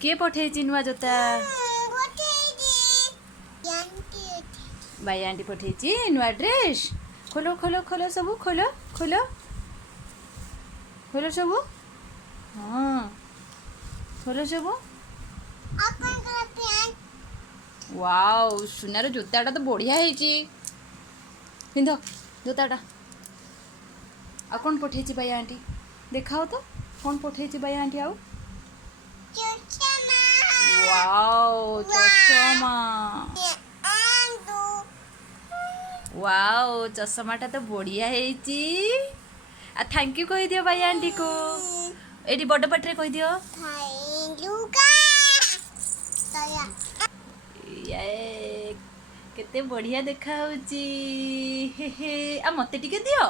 किए पठेइछि नुआ जोता भाई आंटी पठेइछि नुआ ड्रेस खोलो खोलो खोलो सब खोलो खोलो खोलो सब हाँ खोलो सब वाओ सुनार जोताटा तो बढ़िया है पिंध जोताटा आ कौन पठेइछि भाई आंटी देखाओ तो कौन पठेइछि भाई आंटी आउ वाओ चश्मा वाओ चश्माटा तो बढ़िया है आ थैंक यू कह दियो भाई आंटी को एडी बड़ पाटरे कह दियो ये केते बढ़िया देखा होची हे हे आ मते टिके दियो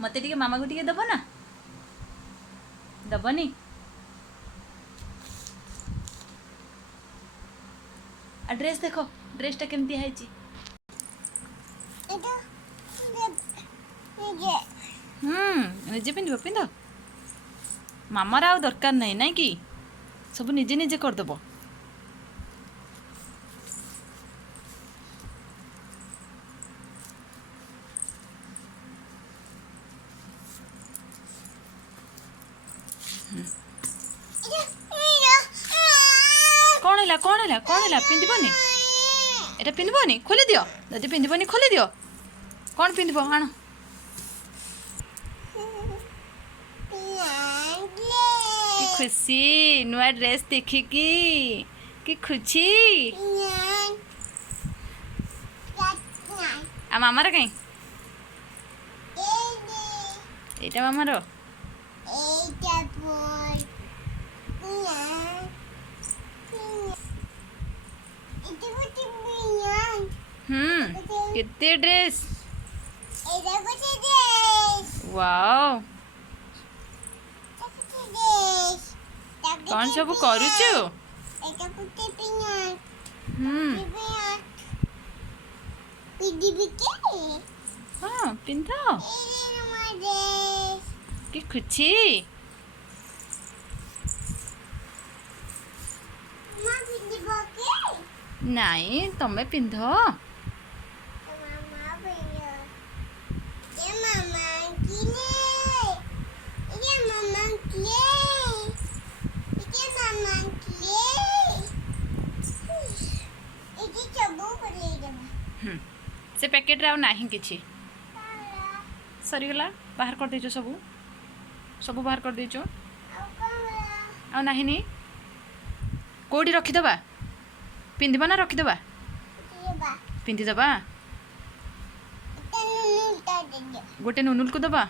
मते टिके मामा को टिके दबो ना दबनी आ ड्रेस देखो ड्रेसटा केमती है निजे पिंध पिंध मामार आ दरकार नहीं ना कि सब निजे निजे करदेव कौन है पिंधबनी एटा पिंधबनी खोली दियो जदि पिंधबनी खोली दियो कौन पिंधब आण कि खुशी नुआ ड्रेस देखिकी कि खुशी आ मामार कहीं एटा मामार कितने ड्रेस वाओ कौन सब करूचु हाँ पिंध कि खुशी नहीं तमें पिंध से पैकेट रे नाही किछि सरीगला बाहर कर देचो सब सब बाहर कर देचो आ नाही नी कोडी रखी दबा पिंधबा ना रखी दबा पिंधि दबा गोटे नुनुल को दबा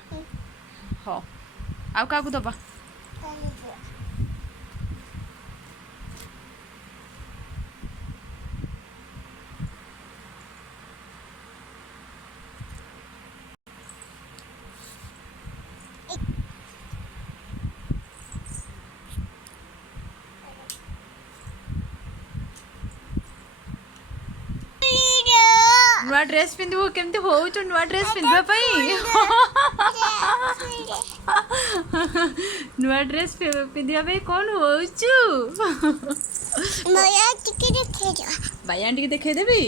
हो आउ का को दबा नुआ ड्रेस पिंधबू केमती होउछु नुआ ड्रेस पिंधबा पई नुआ ड्रेस पिंधबा पई कोन होउछु भाई आंटी के देखे देबी